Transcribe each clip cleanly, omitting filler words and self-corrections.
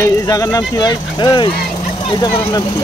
এই জায়গার নাম কি ভাই? এই জায়গার নাম কি?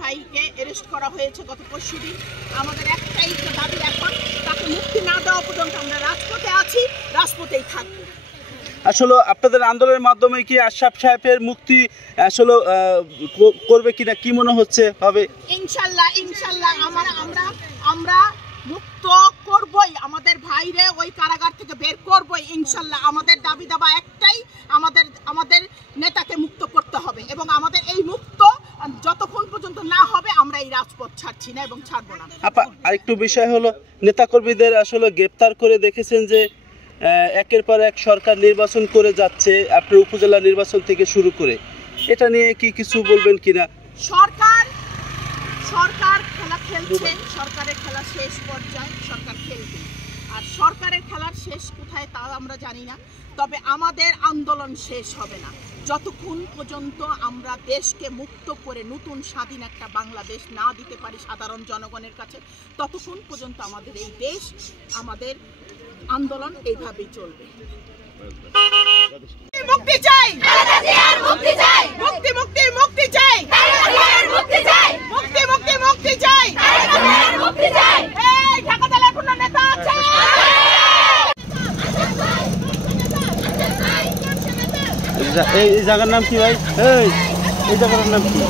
ভাইকে অ্যারেস্ট করা হয়েছে গত পরশুদিন। আমাদের একটাই দাবি, এখন তাকে মুক্তি না দেওয়া পর্যন্ত আমরা রাজপথে আছি, রাজপথেই থাকবো। আসলে আপনাদের আন্দোলনের মাধ্যমে কি আশরাফ সাহেবের মুক্তি আসলে করবে কিনা কি মনে হচ্ছে হবে? ইনশাল্লাহ আমরা মুক্ত করবই, আমাদের ভাইরে ওই কারাগার থেকে বের করবই ইনশাল্লাহ। আমাদের দাবি দাবা একটাই, আমাদের নেতাকে মুক্ত করতে হবে এবং আমাদের এই মুক্ত যতক্ষণ পর্যন্ত না হবে আমরা এই রাজপথ ছাড়ছি না এবং ছাড়বো না। আপা আরেকটু বিষয় হলো, নেতাকর্মীদের আসলে গ্রেপ্তার করে দেখেছেন যে একের পর এক সরকার নির্বাচন করে যাচ্ছে, আপনার উপজেলা নির্বাচন থেকে শুরু করে, এটা নিয়ে কি কিছু বলবেন কিনা? সরকার খেলা খেলছে, সরকারের খেলা শেষ পর্যায়ে, সরকার খেলবে। আর সরকারের খেলার শেষ কোথায় তা আমরা জানি না, তবে আমাদের আন্দোলন শেষ হবে না যতক্ষণ পর্যন্ত আমরা দেশকে মুক্ত করে নতুন স্বাধীন একটা বাংলাদেশ না দিতে পারি সাধারণ জনগণের কাছে, ততক্ষণ পর্যন্ত আমাদের এই দেশ, আমাদের আন্দোলন এইভাবেই চলবে। মুক্তি চাই, মুক্তি চাই, মুক্তি মুক্তি মুক্তি চাই, মুক্তি চাই, মুক্তি মুক্তি মুক্তি চাই, মুক্তি চাই। এই ঢাকা জেলার কোন নেতা আছে? এই জায়গার নাম কি ভাই? এই জায়গার নাম কি?